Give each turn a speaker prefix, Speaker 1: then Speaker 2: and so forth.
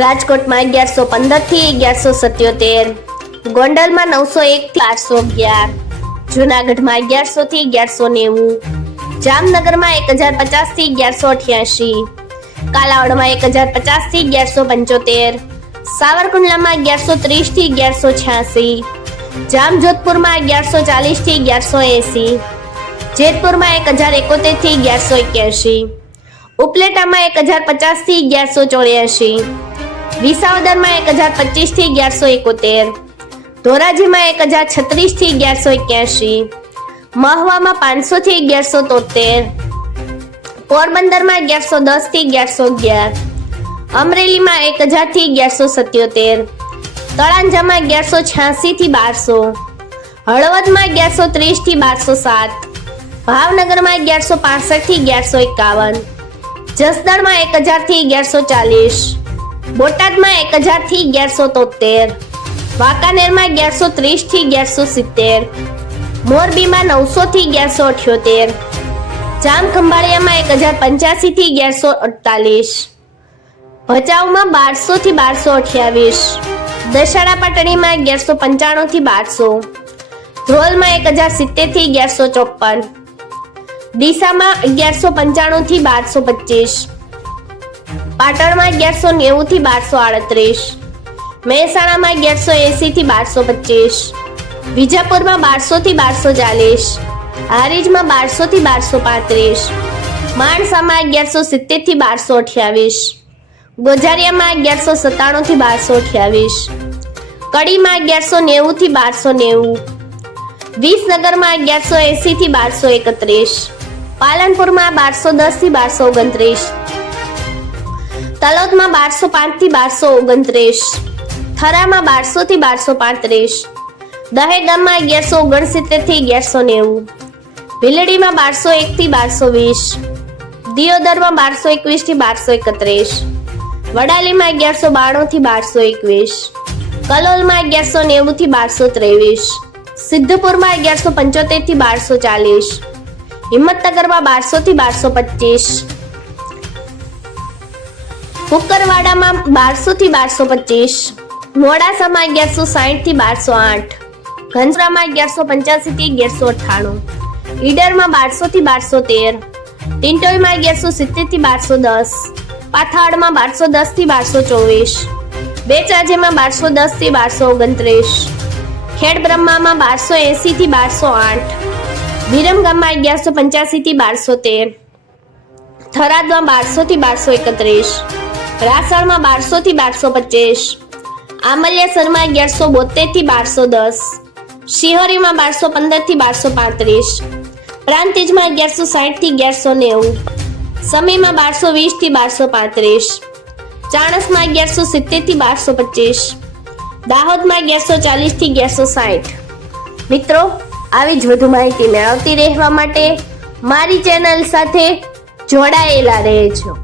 Speaker 1: રાજકોટમાં અગિયારસો પંદરથી અગિયારસો સત્યોતેર, ગોંડલમાં નવસો એક થી આઠસો અગિયાર, જુનાગઢમાં અગિયારસો થી અગિયારસો નેવું, જામનગરમાં એક હજાર પચાસથી અગિયારસો અઠ્યાસી, કાલાવડમાં એક હજાર પચાસથી અગિયારસો પંચોતેર, સાવરકુંડલામાં અગિયારસો ત્રીસથી અગિયારસો છ્યાસી, જામજોધપુરમાં અગિયારસો ચાલીસથી અગિયારસો એસી, જેતપુરમાં એક હજાર એકોતેરથી અગિયારસો એક્યાસી, ઉપલેટામાં એક હજાર પચાસથી અગિયારસો ચોર્યાસી વિસાવદરમાં એક હજાર પચીસથી અગિયારસો એકોતેર, ધોરાજીમાં એક હજાર છત્રીસથી અગિયારસો એક્યાસી મહવામાં પાંચસો થી અગિયારસો તોતેર, પોરબંદરમાં અગિયારસો દસથી અગિયારસો અગિયાર, અમરેલીમાં એક હજારથી અગિયારસો સત્યોતેર, તળાંજામાં અગિયારસો છ્યાસી થી બારસો, હળવદમાં અગિયારસો ત્રીસથી બારસો સાત, ભાવનગરમાં અગિયારસો પાસઠથી અગિયારસો એકાવન, જસદણમાં એક હજારથી અગિયારસો ચાલીસ બોટાદમાં એક હજારથી અગિયારસો તોતેર, વાંકાનેરમાં અગિયારસો ત્રીસથી અગિયારસો સિત્તેર, મોરબીમાં નવસો થી અગિયારસો અઠ્યોતેર, જામખંભાળિયામાં એક હજાર પંચ્યાસી થી અગિયારસો અડતાલીસ, ભચાઉમાં બારસો થી બારસો અઠ્યાવીસ દશાડા પાટણીમાં અગિયારસો પંચાણું થી બારસો, ધ્રોલમાં એક હજાર સિત્તેરથી અગિયારસો ચોપન, ડીસામાં અગિયારસો પંચાણું થી બારસો પચીસ પાટણમાં અગિયારસો નેવું થી બારસો આડત્રીસ. મહેસાણામાં અગિયારસો એસી થી બારસો પચીસ. વિજાપુરમાં બારસો થી બારસો ચાલીસ. હારીજમાં બારસો થી બારસો પાંત્રીસ. માણસામાં અગિયારસો સિત્તેરથી બારસો અઠ્યાવીસ. ગોજારિયામાં અગિયારસો સત્તાણું થી બારસો અઠ્યાવીસ. કડીમાં અગિયારસો નેવું થી બારસો નેવું. વિસનગરમાં અગિયારસો એસી થી બારસો એકત્રીસ. પાલનપુરમાં બારસો દસથી બારસો ઓગણત્રીસ. તલોદમાં બારસો પાંચથી બારસો ઓગણત્રીસ, થરામાં બારસો થી બારસો પાંત્રીસ, દહેગામમાં અગિયારસો ઓગણસિત્તેરથી અગિયારસો નેવું, ભીલડીમાં બારસો એક થી બારસો વીસ, દિયોદરમાં બારસો એકવીસથી બારસો એકત્રીસ, વડાલીમાં અગિયારસો બાણું થી બારસો એકવીસ, કલોલમાં અગિયારસો નેવું થી બારસો ત્રેવીસ, સિદ્ધપુરમાં અગિયારસો પંચોતેરથી બારસો ચાલીસ, હિંમતનગરમાં બારસો થી બારસો પચીસ કુકરવાડામાં બારસો થી બારસો પચીસ મોડાસામાં અગિયારસો સાહીઠથી બારસો આઠ ઘનસરામાં અગિયારસો પંચ્યાસી થી અગિયારસો અઠ્ઠાણું, ઈડરમાં બારસો થી બારસો તેર ટિંટોઈમાં અગિયારસો સિત્તેરથી બારસો દસ પાથાડમાં બારસો દસથી બારસો ચોવીસ, બેચાજેમાં બારસો દસથી બારસો ઓગણત્રીસ ખેડ બ્રહ્મામાં બારસો એસી થી બારસો આઠ, વિરમગામમાં અગિયારસો પંચ્યાસી થી બારસો તેર, થરાદમાં બારસો થી બારસો એકત્રીસ રાસણમાં બારસો થી બારસો પચીસ. આમલિયાસરમાં અગિયારસો બોતેરથી બારસો દસ. શિહોરીમાં બારસો પંદરથી બારસો પાંત્રીસ. પ્રાંતિજમાં અગિયારસો સાઠથી અગિયારસો નેવું. સમયમાં બારસો વીસથી બારસો પાંત્રીસ. ચાણસમાં અગિયારસો સિત્તેરથી બારસો પચીસ. દાહોદમાં અગિયારસો ચાલીસથી અગિયારસો સાઠ મિત્રો, આવી જ વધુ માહિતી મેળવતી રહેવા માટે મારી ચેનલ સાથે જોડાયેલા રહેજો.